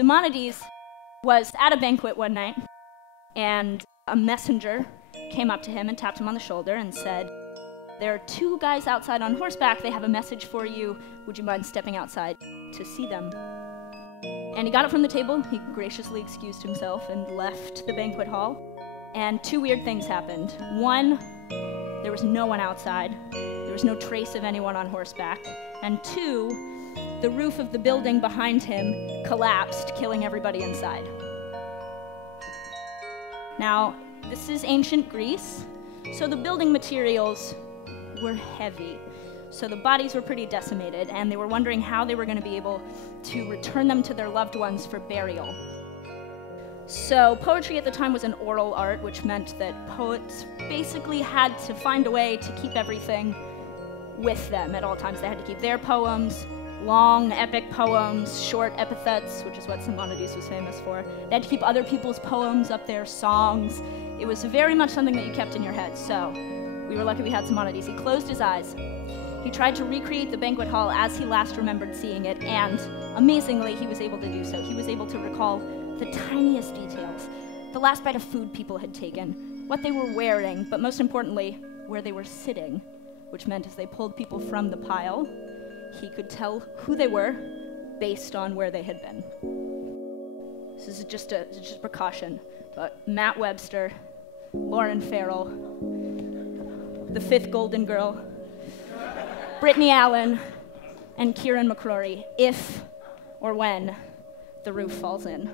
Simonides was at a banquet one night, and a messenger came up to him and tapped him on the shoulder and said, "There are two guys outside on horseback. They have a message for you. Would you mind stepping outside to see them?" And he got up from the table, he graciously excused himself and left the banquet hall. And two weird things happened. One, there was no one outside. There was no trace of anyone on horseback. And two, the roof of the building behind him collapsed, killing everybody inside. Now, this is ancient Greece, so the building materials were heavy. So the bodies were pretty decimated, and they were wondering how they were going to be able to return them to their loved ones for burial. So poetry at the time was an oral art, which meant that poets basically had to find a way to keep everything with them at all times. They had to keep their poems, long, epic poems, short epithets, which is what Simonides was famous for. They had to keep other people's poems up there, songs. It was very much something that you kept in your head, so we were lucky we had Simonides. He closed his eyes. He tried to recreate the banquet hall as he last remembered seeing it, and amazingly, he was able to do so. He was able to recall the tiniest details, the last bite of food people had taken, what they were wearing, but most importantly, where they were sitting, which meant as they pulled people from the pile, he could tell who they were based on where they had been. This is just a precaution, but Matt Webster, Lauren Farrell, the fifth Golden Girl, Brittany Allen, and Kieran McCrory, if or when the roof falls in.